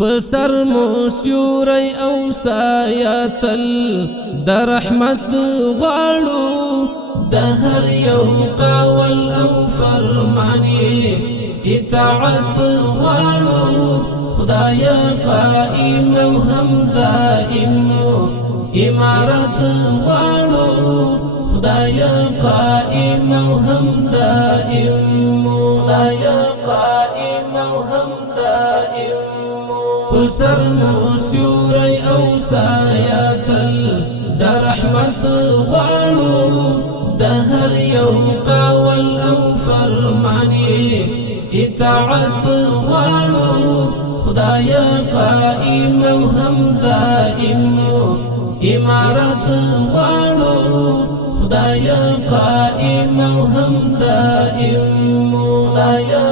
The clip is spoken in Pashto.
پسر موسیوری او سایتل در رحمت غواړو د هر یو قول او فرمانی اطاعت غواړو خدایا قائم او هم دائم امارت غواړو خدایا قائم او هم دائم خدایا قائم او هم دائم پسر موسیوری او سایتل در رحمت غواړو د هر یو قول او فرمانی اطاعت غواړو خدایا قائم او هم دائم امارت غواړو خدایا قائم او هم دائم خدایا